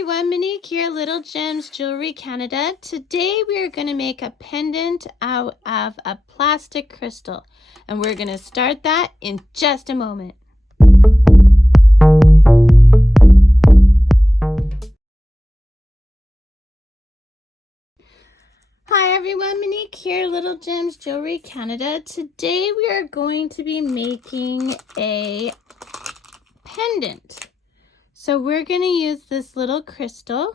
everyone, Monique here, Little Gems Jewelry Canada. Today we are going to make a pendant out of a plastic crystal, and we're going to start that in just a moment. Hi everyone, Monique here, Little Gems Jewelry Canada. Today we are going to be making a pendant. So we're going to use this little crystal.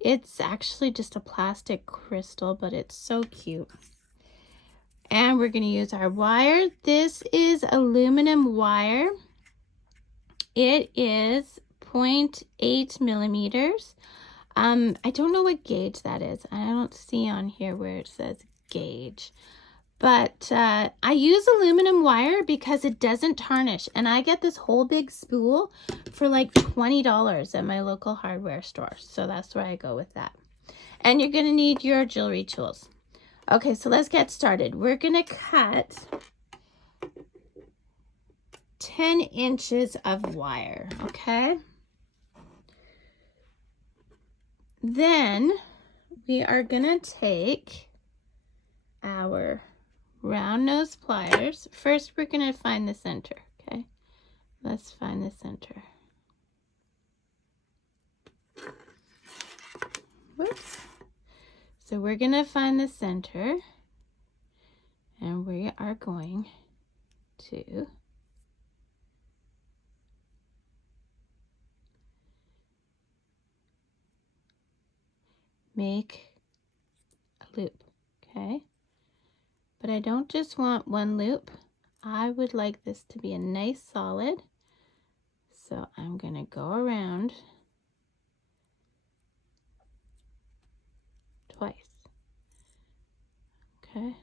It's actually just a plastic crystal, but it's so cute. And we're going to use our wire. This is aluminum wire. It is 0.8 millimeters. I don't know what gauge that is. I don't see on here where it says gauge. But I use aluminum wire because it doesn't tarnish. And I get this whole big spool for like $20 at my local hardware store. So that's where I go with that. And you're going to need your jewelry tools. Okay, so let's get started. We're going to cut 10 inches of wire, okay? Then we are going to take our round nose pliers. First, we're going to find the center, okay? Let's find the center. Whoops. So we're going to find the center, and we are going to make a loop, okay? But I don't just want one loop. I would like this to be a nice solid. So I'm going to go around twice. Okay.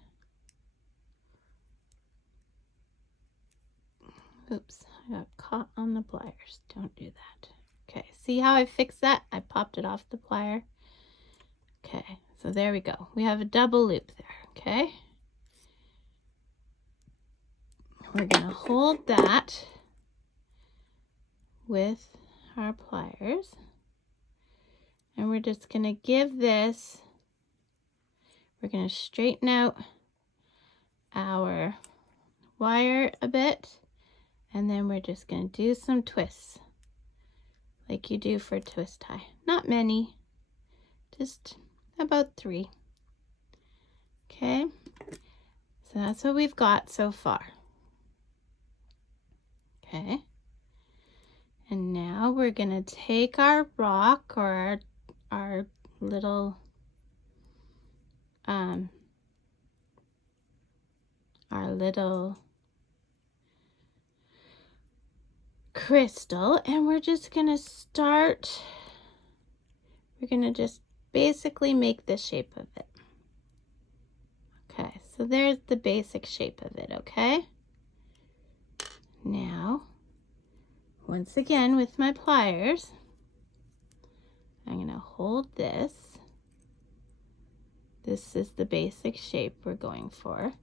Oops, I got caught on the pliers. Don't do that. Okay, see how I fixed that? I popped it off the plier. Okay, so there we go. We have a double loop there, okay? We're going to hold that with our pliers. And we're just going to give this, we're going to straighten out our wire a bit. And then we're just going to do some twists like you do for a twist tie. Not many, just about 3. Okay, so that's what we've got so far. Okay, and now we're going to take our rock or our little crystal, and we're just going to start, we're going to just basically make the shape of it. Okay, so there's the basic shape of it, okay? Now, once again with my pliers, I'm going to hold this. This is the basic shape we're going for.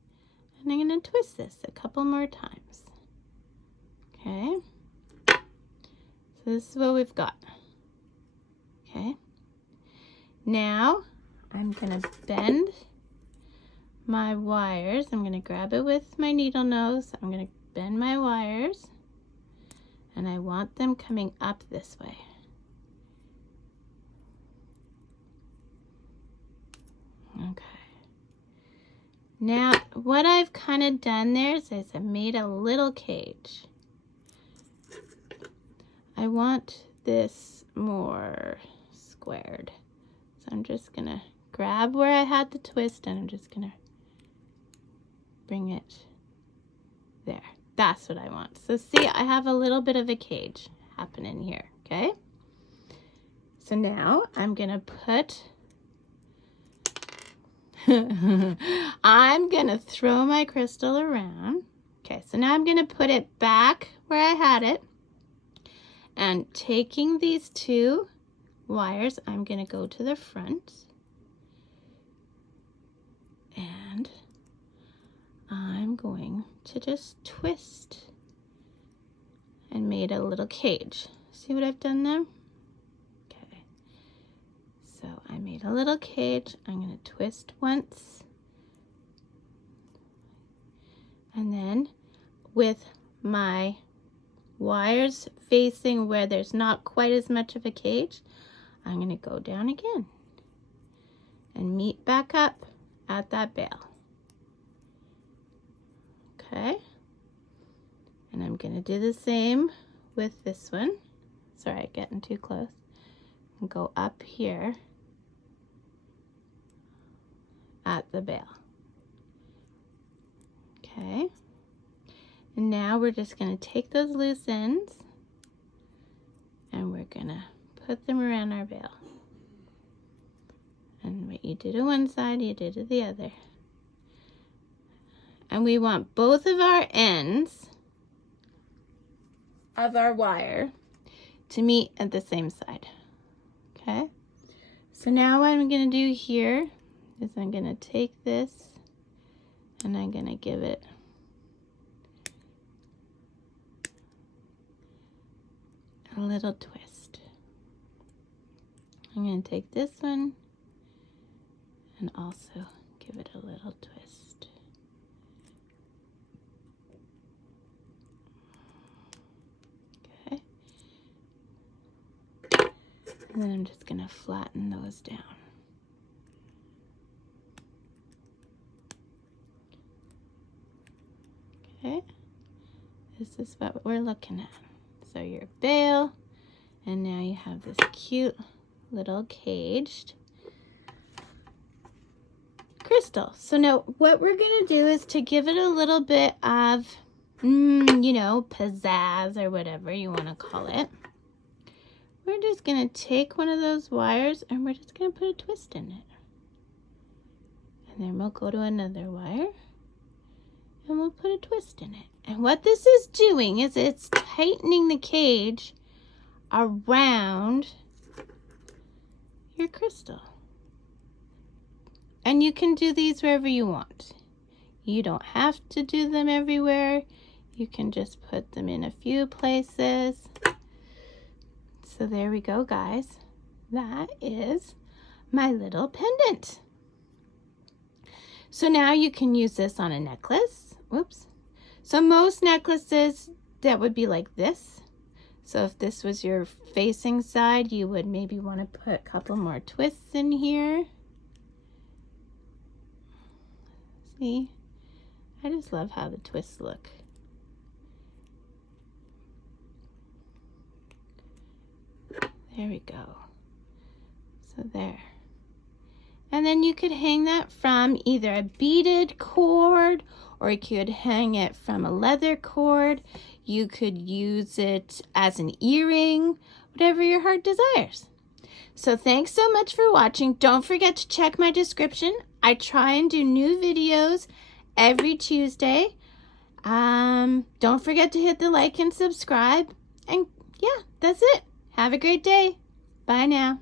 And I'm going to twist this a couple more times. Okay. So this is what we've got. Okay. Now, I'm going to bend my wires. I'm going to grab it with my needle nose. I'm going to bend my wires. And I want them coming up this way. Okay. Now, what I've kind of done there is I made a little cage. I want this more squared. So I'm just going to grab where I had the twist and I'm just going to bring it there. That's what I want. So see, I have a little bit of a cage happening here, okay? So now I'm going to put I'm going to throw my crystal around. Okay, so now I'm going to put it back where I had it. And taking these 2 wires, I'm going to go to the front. And I'm going to just twist and made a little cage. See what I've done there? Okay. made a little cage. I'm going to twist once. And then with my wires facing where there's not quite as much of a cage, I'm going to go down again and meet back up at that bail. Okay. And I'm going to do the same with this one. Sorry, getting too close. And go up here at the bail. Okay. And now we're just going to take those loose ends and we're going to put them around our bail. And what you do to one side, you do to the other. And we want both of our ends of our wire to meet at the same side. Okay? So now what I'm going to do here is I'm going to take this and I'm going to give it a little twist. I'm going to take this one and also give it a little twist. Okay. And then I'm just going to flatten those down. Okay. This is what we're looking at. So your bail, and now you have this cute little caged crystal. So now what we're going to do is to give it a little bit of, you know, pizzazz or whatever you want to call it. We're just going to take one of those wires and we're just going to put a twist in it. And then we'll go to another wire and we'll put a twist in it. And what this is doing is it's tightening the cage around your crystal. And you can do these wherever you want. You don't have to do them everywhere. You can just put them in a few places. So there we go, guys. That is my little pendant. So now you can use this on a necklace. Whoops. So most necklaces, that would be like this. So if this was your facing side, you would maybe want to put a couple more twists in here. See? I just love how the twists look. There we go. So there. And then you could hang that from either a beaded cord or you could hang it from a leather cord. You could use it as an earring, whatever your heart desires. So thanks so much for watching. Don't forget to check my description. I try and do new videos every Tuesday. Don't forget to hit the like and subscribe. And yeah, that's it. Have a great day. Bye now.